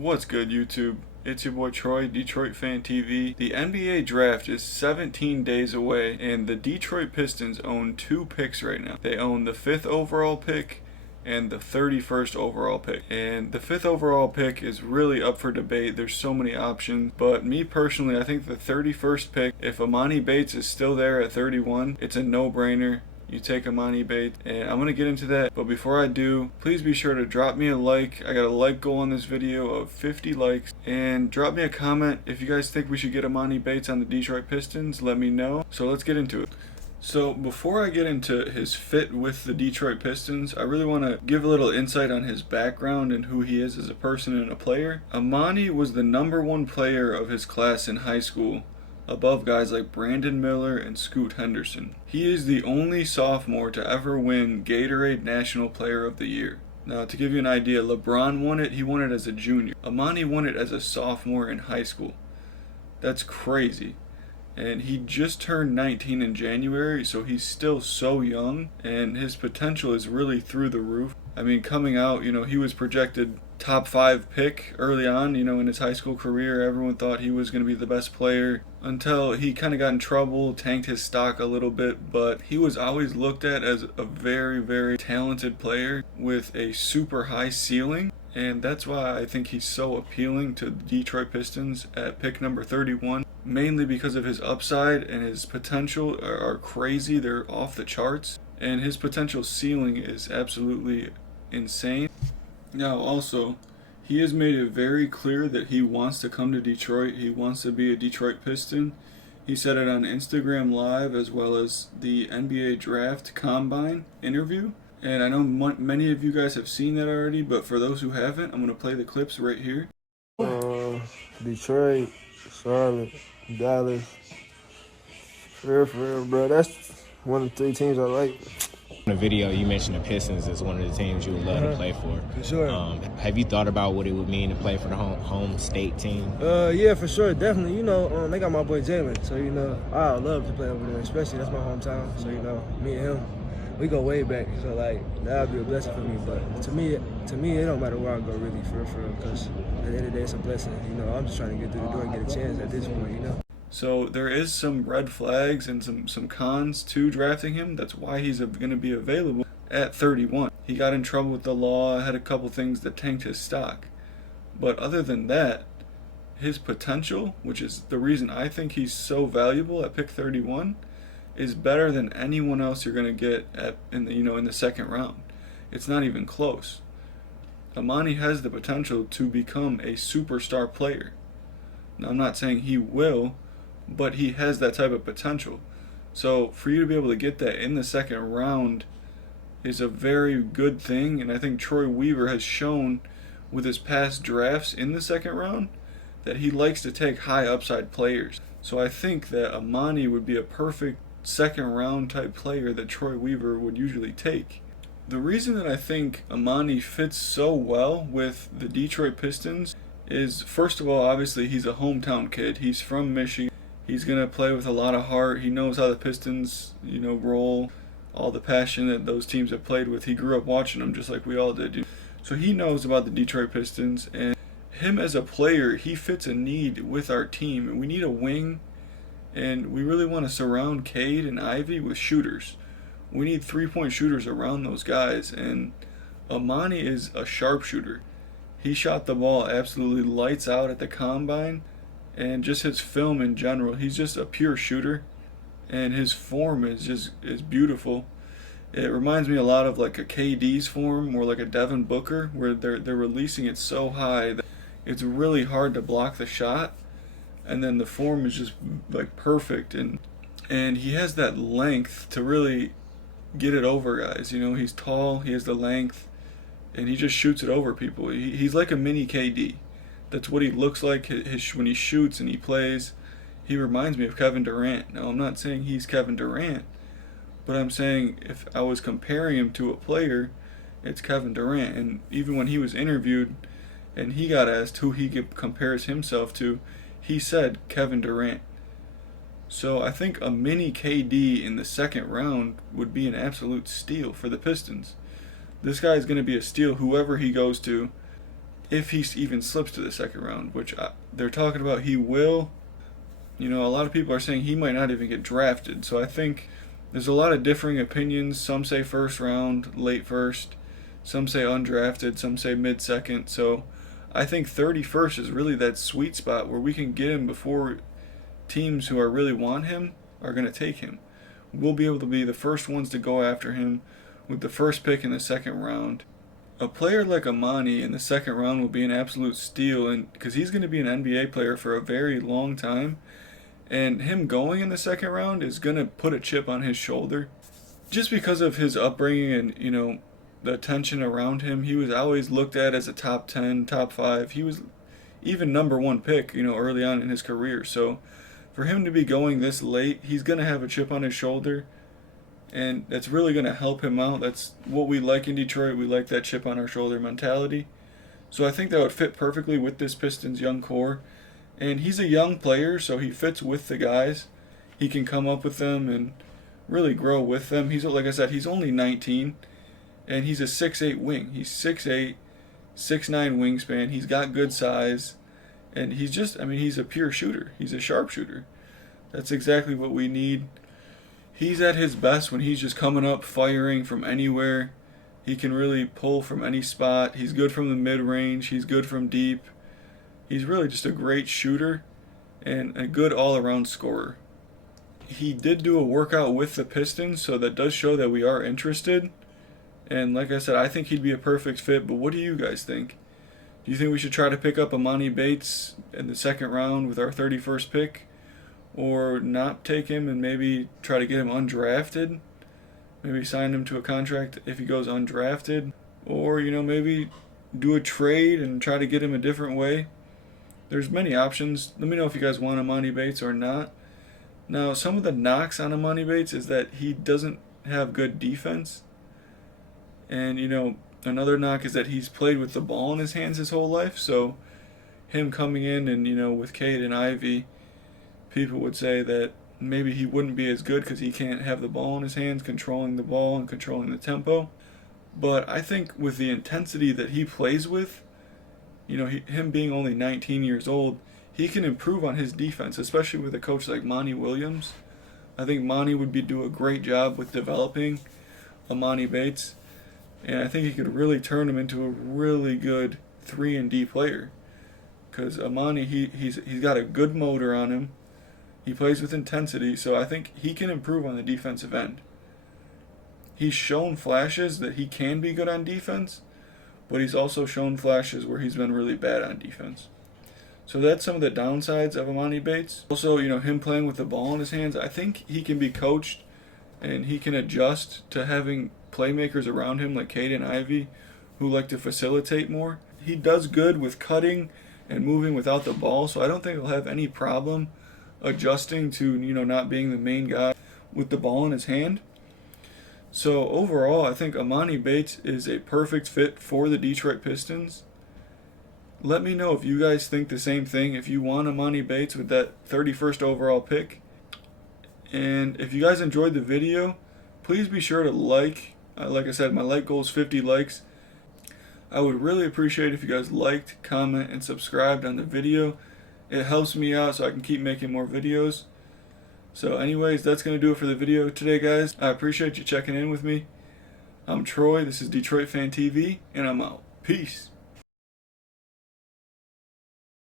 What's good, YouTube? It's your boy Troy, Detroit Fan TV. The NBA draft is 17 days away, and the Detroit Pistons own two picks right now. They own the 5th overall pick and the 31st overall pick. And the 5th overall pick is really up for debate. There's so many options, but me personally, I think the 31st pick, if Emoni Bates is still there at 31, it's a no-brainer. You take Emoni Bates, and I'm going to get into that. But before I do, please be sure to drop me a like. I got a like goal on this video of 50 likes. And drop me a comment if you guys think we should get Emoni Bates on the Detroit Pistons. Let me know. So let's get into it. So before I get into his fit with the Detroit Pistons, I really want to give a little insight on his background and who he is as a person and a player. Emoni was the #1 player of his class in high school, above guys like Brandon Miller and Scoot Henderson. He is the only sophomore to ever win Gatorade National Player of the Year. Now, to give you an idea, LeBron won it. He won it as a junior. Emoni won it as a sophomore in high school. That's crazy. And he just turned 19 in January, so he's still so young, and his potential is really through the roof. I mean, coming out, he was projected top 5 pick early on, in his high school career. Everyone thought he was going to be the best player until he kind of got in trouble, tanked his stock a little bit, but he was always looked at as a very, very talented player with a super high ceiling. And that's why I think he's so appealing to the Detroit Pistons at pick number 31, mainly because of his upside and his potential are crazy. They're off the charts, and his potential ceiling is absolutely insane. Now, also, he has made it very clear that he wants to come to Detroit. He wants to be a Detroit Piston. He said it on Instagram Live as well as the NBA Draft Combine interview. And I know many of you guys have seen that already, but for those who haven't, I'm going to play the clips right here. Detroit, Charlotte, Dallas. For real, bro. That's one of the 3 teams I like. In the video, you mentioned the Pistons as one of the teams you would love to play for. For sure. Have you thought about what it would mean to play for the home state team? Yeah, for sure, definitely. They got my boy Jalen, so I love to play over there, especially that's my hometown. So me and him, we go way back. So that would be a blessing for me. But to me, it don't matter where I go really, for real, because at the end of the day, it's a blessing. I'm just trying to get through the door and get a chance at this point. So there is some red flags and some cons to drafting him. That's why he's going to be available at 31. He got in trouble with the law, had a couple things that tanked his stock. But other than that, his potential, which is the reason I think he's so valuable at pick 31, is better than anyone else you're going to get in the second round. It's not even close. Emoni has the potential to become a superstar player. Now, I'm not saying he will, but he has that type of potential. So for you to be able to get that in the second round is a very good thing, and I think Troy Weaver has shown with his past drafts in the second round that he likes to take high upside players. So I think that Emoni would be a perfect second round type player that Troy Weaver would usually take. The reason that I think Emoni fits so well with the Detroit Pistons is, first of all, obviously he's a hometown kid. He's from Michigan. He's going to play with a lot of heart. He knows how the Pistons, roll, all the passion that those teams have played with. He grew up watching them just like we all did. So he knows about the Detroit Pistons, and him as a player, he fits a need with our team. And we need a wing, and we really want to surround Cade and Ivy with shooters. We need 3-point shooters around those guys, and Emoni is a sharpshooter. He shot the ball absolutely lights out at the combine, and just his film in general, he's just a pure shooter, and his form is beautiful. It reminds me a lot of like a KD's form or like a Devin Booker, where they're releasing it so high that it's really hard to block the shot, and then the form is just like perfect, and he has that length to really get it over guys. He's tall, he has the length, and he just shoots it over people. He's like a mini KD. That's what he looks like when he shoots and he plays. He reminds me of Kevin Durant. Now, I'm not saying he's Kevin Durant, but I'm saying if I was comparing him to a player, it's Kevin Durant. And even when he was interviewed and he got asked who he compares himself to, he said Kevin Durant. So I think a mini KD in the second round would be an absolute steal for the Pistons. This guy is going to be a steal whoever he goes to. if he even slips to the second round, which they're talking about he will. You know, a lot of people are saying he might not even get drafted. So I think there's a lot of differing opinions. Some say first round, late first. Some say undrafted. Some say mid-second. So I think 31st is really that sweet spot where we can get him before teams who really want him are going to take him. We'll be able to be the first ones to go after him with the first pick in the second round. A player like Emoni in the second round will be an absolute steal, and because he's going to be an NBA player for a very long time, and him going in the second round is going to put a chip on his shoulder. Just because of his upbringing and, you know, the attention around him, he was always looked at as a top 10, top 5. He was even number 1 pick, you know, early on in his career. So for him to be going this late, he's going to have a chip on his shoulder, and that's really going to help him out. That's what we like in Detroit. We like that chip on our shoulder mentality. So I think that would fit perfectly with this Pistons young core. And he's a young player, so he fits with the guys. He can come up with them and really grow with them. He's, like I said, he's only 19, and he's a 6'8 wing. He's 6'8, 6'9 wingspan. He's got good size, and he's just, I mean, he's a pure shooter. He's a sharpshooter. That's exactly what we need. He's at his best when he's just coming up, firing from anywhere. He can really pull from any spot. He's good from the mid-range. He's good from deep. He's really just a great shooter and a good all-around scorer. He did do a workout with the Pistons, so that does show that we are interested. And like I said, I think he'd be a perfect fit, but what do you guys think? Do you think we should try to pick up Emoni Bates in the second round with our 31st pick? Or not take him and maybe try to get him undrafted? Maybe sign him to a contract if he goes undrafted? Or, you know, maybe do a trade and try to get him a different way? There's many options. Let me know if you guys want Emoni Bates or not. Now, some of the knocks on Emoni Bates is that he doesn't have good defense. And, you know, another knock is that he's played with the ball in his hands his whole life. So him coming in and, you know, with Cade and Ivy, people would say that maybe he wouldn't be as good because he can't have the ball in his hands, controlling the ball and controlling the tempo. But I think with the intensity that he plays with, you know, him being only 19 years old, he can improve on his defense, especially with a coach like Monty Williams. I think Monty would do a great job with developing Emoni Bates, and I think he could really turn him into a really good 3-and-D player. Because Emoni, he's got a good motor on him. He plays with intensity, so I think he can improve on the defensive end. He's shown flashes that he can be good on defense, but he's also shown flashes where he's been really bad on defense. So that's some of the downsides of Emoni Bates. Also, you know, him playing with the ball in his hands, I think he can be coached and he can adjust to having playmakers around him like Cade and Ivy who like to facilitate more. He does good with cutting and moving without the ball, so I don't think he'll have any problem adjusting to, you know, not being the main guy with the ball in his hand. So overall, I think Emoni Bates is a perfect fit for the Detroit Pistons. Let me know if you guys think the same thing, if you want Emoni Bates with that 31st overall pick. And if you guys enjoyed the video, please be sure to like. Like I said, my like goal is 50 likes. I would really appreciate if you guys liked, comment, and subscribed on the video. It helps me out so I can keep making more videos. So anyways, that's going to do it for the video today, guys. I appreciate you checking in with me. I'm Troy, this is Detroit Fan TV, and I'm out. Peace.